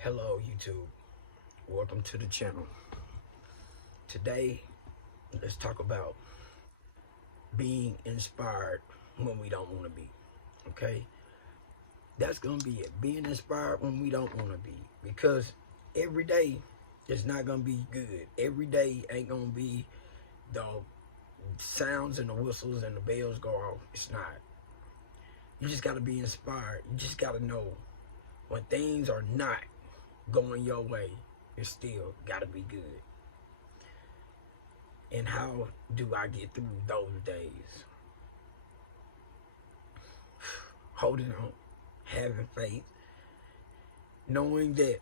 Hello YouTube, welcome to the channel. Today, let's talk about being inspired when we don't want to be, okay? That's going to be it, being inspired when we don't want to be, because every day is not going to be good. Every day ain't going to be the sounds and the whistles and the bells go off. It's not. You just got to be inspired. You just got to know when things are not going your way, it's still got to be good. And how do I get through those days? Holding on, having faith, knowing that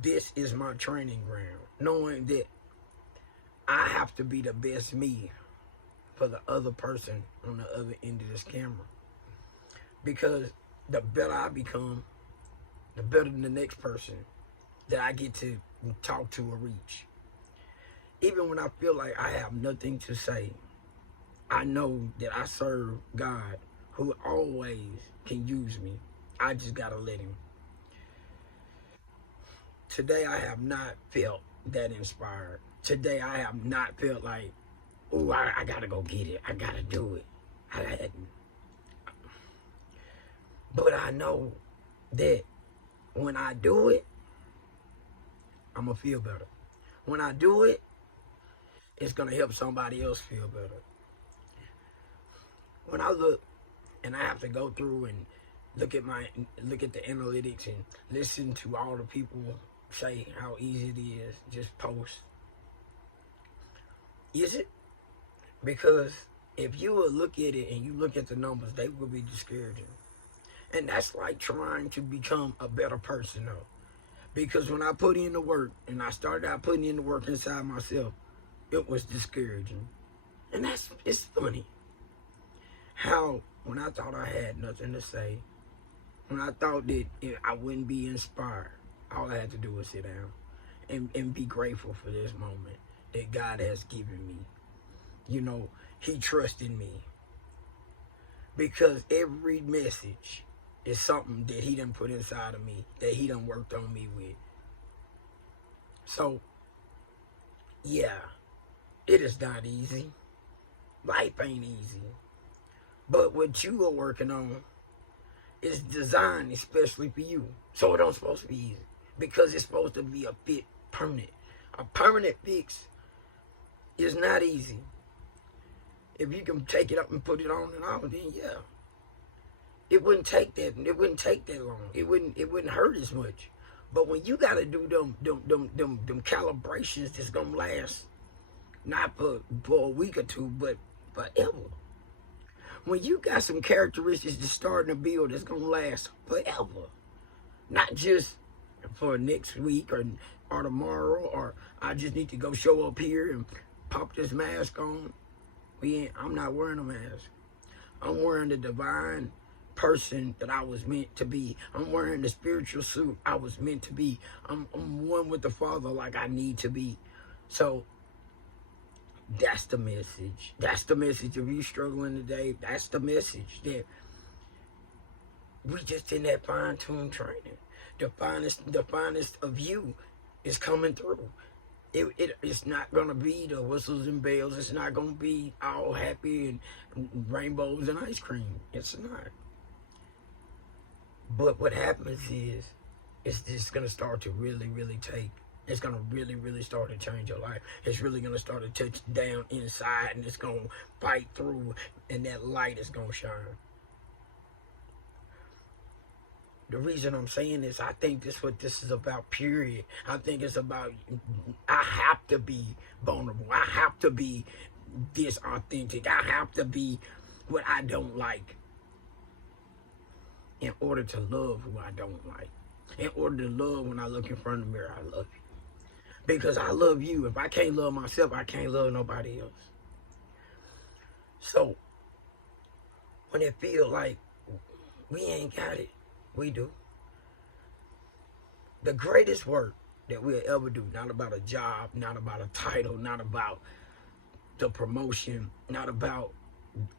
this is my training ground, knowing that I have to be the best me for the other person on the other end of this camera. Because the better I become, the better the next person that I get to talk to or reach. Even when I feel like I have nothing to say, I know that I serve God who always can use me. I just gotta let him. Today I have not felt that inspired. Today I have not felt like, oh, I gotta go get it. I gotta do it. I hadn't. But I know that when I do it, I'm gonna feel better. When I do it, it's gonna help somebody else feel better. When I look and I have to go through and look at the analytics and listen to all the people say how easy it is, just post. Is it? Because if you would look at it and you look at the numbers, they will be discouraging. And that's like trying to become a better person though. Because when I put in the work and I started out putting in the work inside myself, it was discouraging. And it's funny how when I thought I had nothing to say, when I thought that I wouldn't be inspired, all I had to do was sit down and be grateful for this moment that God has given me. You know, he trusted me. Because every message is something that he done put inside of me, that he done worked on me with. So, yeah, it is not easy. Life ain't easy. But what you are working on is designed especially for you. So it don't supposed to be easy. Because it's supposed to be a fit permanent. A permanent fix is not easy. If you can take it up and put it on and on, then yeah. It wouldn't take that long. It wouldn't hurt as much. But when you gotta do them calibrations that's gonna last not for a week or two, but forever. When you got some characteristics that's starting to build that's gonna last forever. Not just for next week or tomorrow, or I just need to go show up here and pop this mask on. I'm not wearing a mask. I'm wearing the divine person that I was meant to be. I'm wearing the spiritual suit I was meant to be. I'm one with the Father like I need to be. So that's the message. That's the message. If you're struggling today, that's the message. That we just in that fine-tuned training. The finest of you is coming through. It's not gonna be the whistles and bells. It's not gonna be all happy and rainbows and ice cream. It's not. But what happens is, it's just gonna start to really, really take. It's gonna really, really start to change your life. It's really gonna start to touch down inside, and it's gonna fight through, and that light is gonna shine. The reason I'm saying this, I think this what this is about, period. I think it's about, I have to be vulnerable. I have to be this authentic. I have to be what I don't like in order to love who I don't like. In order to love when I look in front of the mirror, I love you. Because I love you. If I can't love myself, I can't love nobody else. So, when it feels like we ain't got it, we do. The greatest work that we'll ever do, not about a job, not about a title, not about the promotion, not about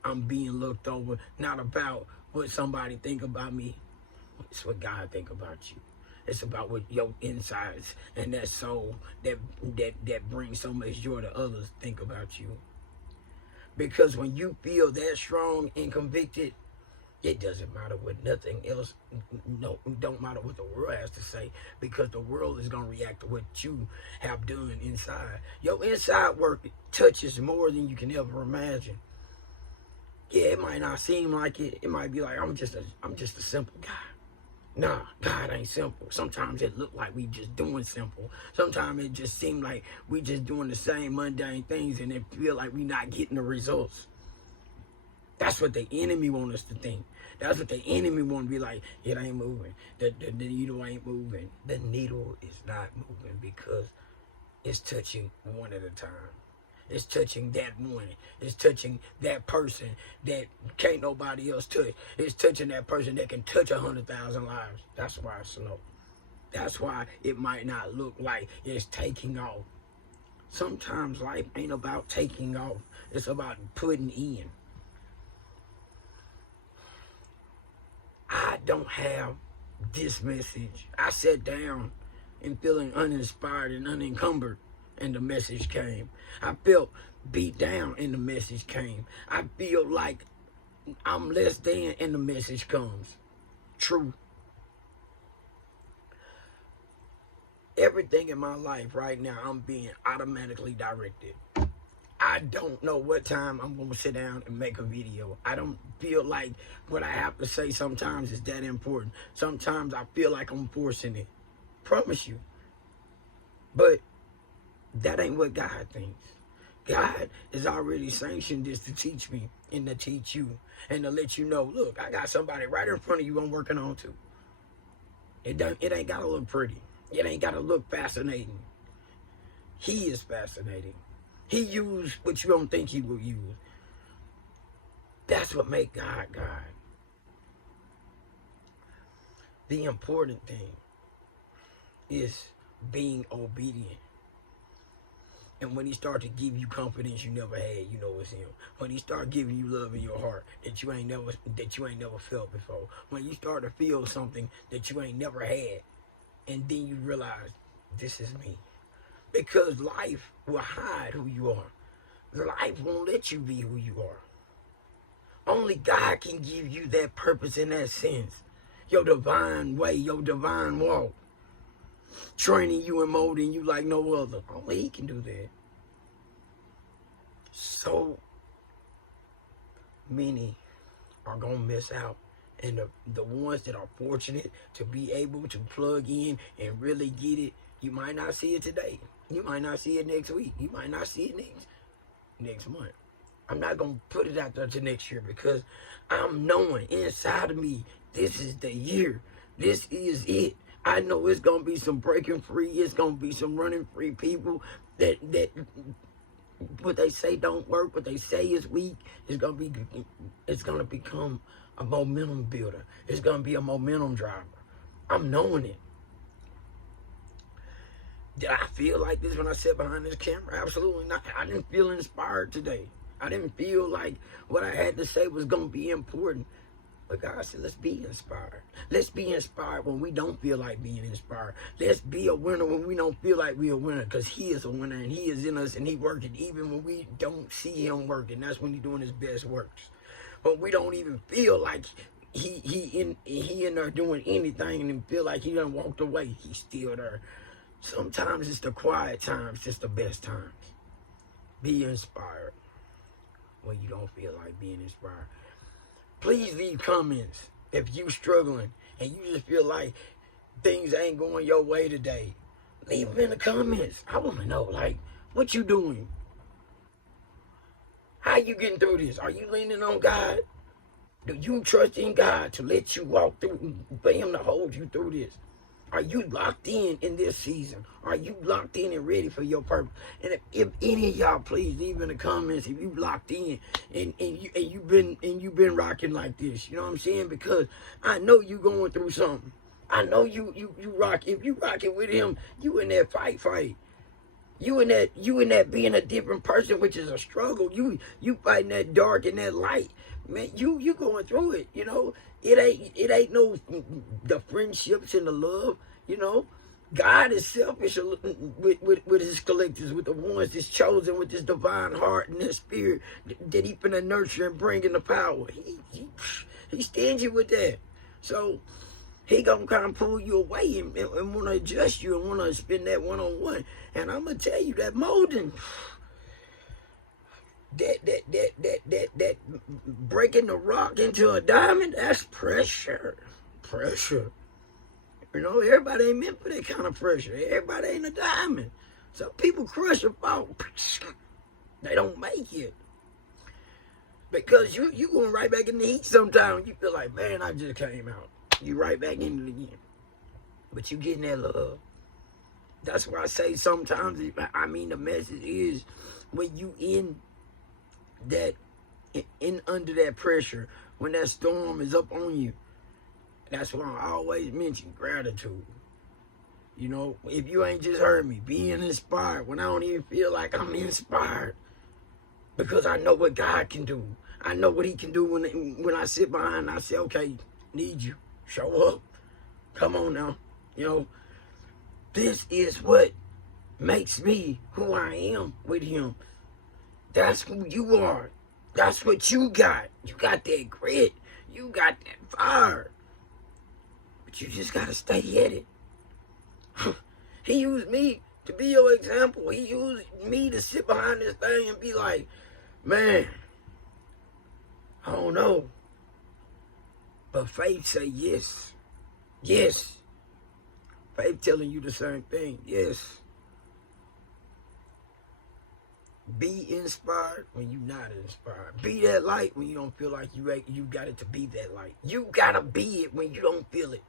I'm being looked over, not about what somebody think about me. It's what God think about you. It's about what your insides and that soul that brings so much joy to others think about you. Because when you feel that strong and convicted, it doesn't matter what nothing else, no, it don't matter what the world has to say, because the world is going to react to what you have done inside. Your inside work touches more than you can ever imagine. Yeah, it might not seem like it. It might be like, I'm just a simple guy. Nah, God ain't simple. Sometimes it look like we just doing simple. Sometimes it just seem like we just doing the same mundane things and it feel like we not getting the results. That's what the enemy want us to think. That's what the enemy want to be like, it ain't moving. The needle ain't moving. The needle is not moving because it's touching one at a time. It's touching that one. It's touching that person that can't nobody else touch. It's touching that person that can touch 100,000 lives. That's why it's slow. That's why it might not look like it's taking off. Sometimes life ain't about taking off. It's about putting in. I don't have this message. I sat down and feeling uninspired and unencumbered, and the message came. I felt beat down, and the message came. I feel like I'm less than, and the message comes. True. Everything in my life right now, I'm being automatically directed. I don't know what time I'm going to sit down and make a video. I don't feel like what I have to say sometimes is that important. Sometimes I feel like I'm forcing it. Promise you. But that ain't what God thinks. God has already sanctioned this to teach me and to teach you and to let you know, look, I got somebody right in front of you I'm working on too. It ain't got to look pretty. It ain't got to look fascinating. He is fascinating. He used what you don't think he will use. That's what makes God God. The important thing is being obedient. And when he start to give you confidence you never had, you know it's him. When he start giving you love in your heart that you ain't never felt before. When you start to feel something that you ain't never had, and then you realize this is me. Because life will hide who you are. Life won't let you be who you are. Only God can give you that purpose in that sense. Your divine way, your divine walk. Training you and molding you like no other. Only he can do that. So many are going to miss out. And the ones that are fortunate to be able to plug in and really get it, you might not see it today. You might not see it next week. You might not see it next month. I'm not going to put it out there to next year because I'm knowing inside of me, this is the year. This is it. I know it's going to be some breaking free. It's going to be some running free people that what they say don't work, what they say is weak, it's going to become a momentum builder. It's going to be a momentum driver. I'm knowing it. Did I feel like this when I sat behind this camera? Absolutely not. I didn't feel inspired today. I didn't feel like what I had to say was going to be important. But God said, let's be inspired. Let's be inspired when we don't feel like being inspired. Let's be a winner when we don't feel like we're a winner, because he is a winner and he is in us and he working even when we don't see him working. That's when he's doing his best works. But we don't even feel like he in there doing anything and feel like he done walked away. He's still there. Sometimes it's the quiet times, it's the best times. Be inspired when you don't feel like being inspired. Please leave comments if you struggling and you just feel like things ain't going your way today. Leave them in the comments. I want to know, like, what you doing? How you getting through this? Are you leaning on God? Do you trust in God to let you walk through, for him to hold you through this? Are you locked in this season? Are you locked in and ready for your purpose? And if any of y'all, please leave in the comments if you locked in and you've been rocking like this. You know what I'm saying? Because I know you going through something. I know you rock. If you rocking with him, you in that fight. You in that being a different person, which is a struggle. You fighting that dark and that light. Man, you going through it, you know. It ain't no the friendships and the love, you know. God is selfish with his collectors, with the ones that's chosen with this divine heart and this spirit that he finna nurture and bring in the power. He's stingy with that. So he gonna kind of pull you away and want to adjust you and want to spend that one-on-one. And I'm gonna tell you that molding, that breaking the rock into a diamond, that's pressure. You know, everybody ain't meant for that kind of pressure. Everybody ain't a diamond. Some people crush and fall. They don't make it. Because you going right back in the heat sometimes. You feel like, man, I just came out. You right back into it again. But you getting that love. That's why I say sometimes, I mean, the message is when you in under that pressure, when that storm is up on you, that's why I always mention gratitude. You know, if you ain't just heard me, being inspired when I don't even feel like I'm inspired. Because I know what God can do. I know what he can do when I sit behind and I say, okay, need you. Show up. Come on now. You know, this is what makes me who I am with him. That's who you are. That's what you got. You got that grit. You got that fire. But you just got to stay at it. He used me to be your example. He used me to sit behind this thing and be like, man, I don't know. But faith say yes. Yes. Faith telling you the same thing. Yes. Be inspired when you're not inspired. Be that light when you don't feel like you got it to be that light. You got to be it when you don't feel it.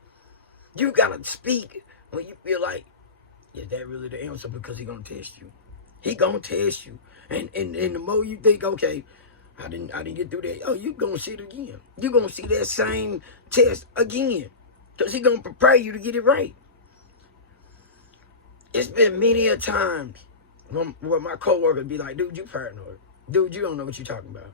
You got to speak when you feel like, is that really the answer? Because he going to test you. He going to test you. And the more you think, okay, I didn't get through that. Oh, you going to see it again. You going to see that same test again. Because he going to prepare you to get it right. It's been many a times where my coworkers be like, dude, you paranoid. Dude, you don't know what you're talking about.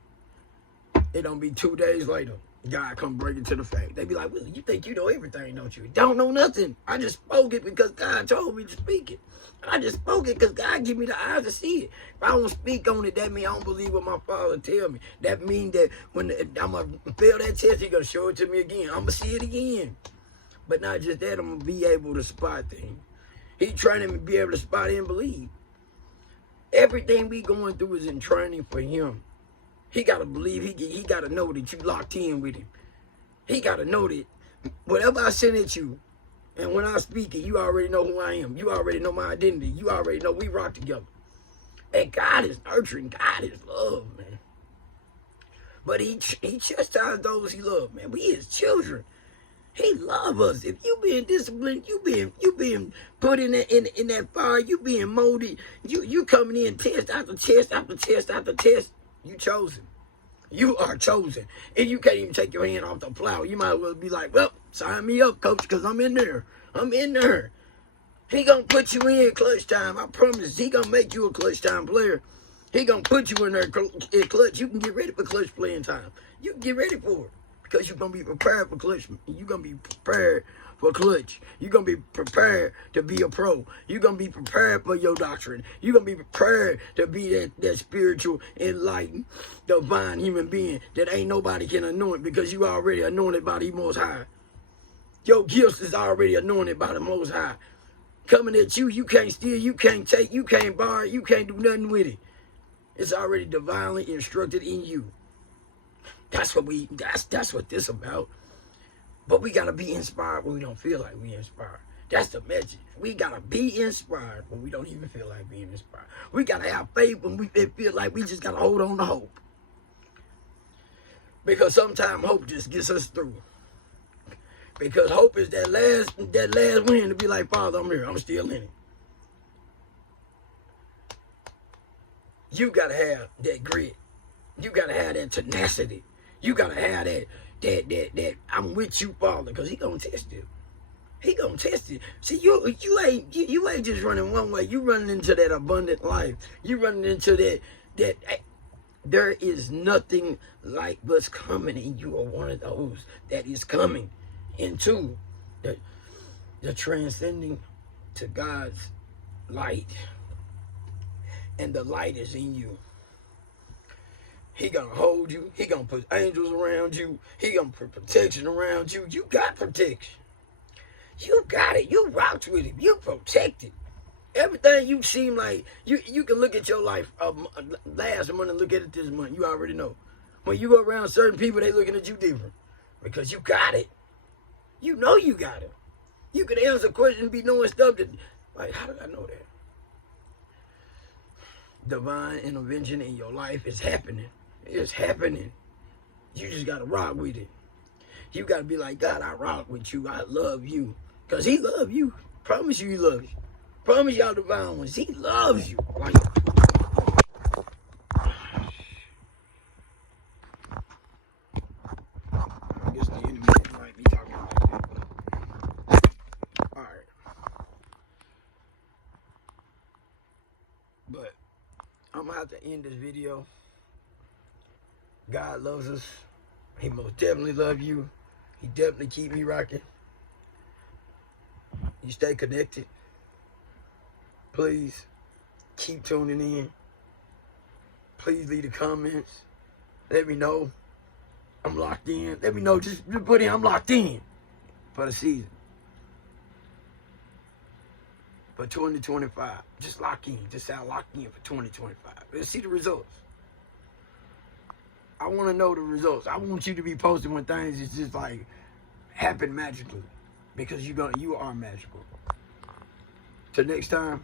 It don't be 2 days later, God come break it to the fact. They be like, Willie, you think you know everything, don't you? Don't know nothing. I just spoke it because God told me to speak it. I just spoke it because God give me the eyes to see it. If I don't speak on it, that means I don't believe what my Father tell me. That means that when I'm going to fail that test, he's going to show it to me again. I'm going to see it again. But not just that, I'm going to be able to spot things. He training me to be able to spot it and believe. Everything we going through is in training for him. He got to believe, he got to know that you locked in with him. He got to know that whatever I send at you, and when I speak it, you already know who I am. You already know my identity. You already know we rock together. And God is nurturing. God is love, man. But he chastised those he loved, man. We his children. He love us. If you being disciplined, you being put in that fire, you being molded, you coming in test after test after test after test, you chosen. You are chosen. And you can't even take your hand off the plow. You might as well be like, well, sign me up, coach, because I'm in there. I'm in there. He gonna put you in clutch time. I promise. He gonna make you a clutch time player. He gonna put you in there in clutch. You can get ready for clutch playing time. You can get ready for it. Because you're going to be prepared for clutch. You're going to be prepared for clutch. You're going to be prepared to be a pro. You're going to be prepared for your doctrine. You're going to be prepared to be that spiritual, enlightened, divine human being that ain't nobody can anoint because you already anointed by the Most High. Your gifts is already anointed by the Most High. Coming at you, you can't steal, you can't take, you can't borrow, you can't do nothing with it. It's already divinely instructed in you. That's what this about. But we gotta be inspired when we don't feel like we inspired. That's the message. We gotta be inspired when we don't even feel like being inspired. We gotta have faith when we feel like we just gotta hold on to hope. Because sometimes hope just gets us through. Because hope is that last win to be like, Father, I'm here. I'm still in it. You gotta have that grit. You gotta have that tenacity. You gotta have that I'm with you, Father, because he gonna test you. He gonna test it. See, you ain't just running one way. You running into that abundant life. You running into that. There is nothing like what's coming, and you are one of those that is coming into the transcending to God's light, and the light is in you. He gonna hold you. He gonna put angels around you. He gonna put protection around you. You got protection. You got it. You rocked with it. You protected. Everything you seem like, you can look at your life last month and look at it this month. You already know. When you go around certain people, they looking at you different. Because you got it. You know you got it. You can answer questions and be knowing stuff that, like, how did I know that? Divine intervention in your life is happening. It's happening. You just got to rock with it. You got to be like, God, I rock with you. I love you. Because he loves you. Promise you he loves you. Promise y'all divine ones. He loves you. Like, I guess the enemy might be talking like that. Alright. But I'm going to have to end this video. God loves us. He most definitely loves you. He definitely keep me rocking. You stay connected. Please keep tuning in. Please leave the comments. Let me know I'm locked in. Let me know, just put in I'm locked in for the season. For 2025. Just lock in. Just sound locked in for 2025. Let's see the results. I want to know the results. I want you to be posting when things is just like happen magically. Because you are magical. Till next time.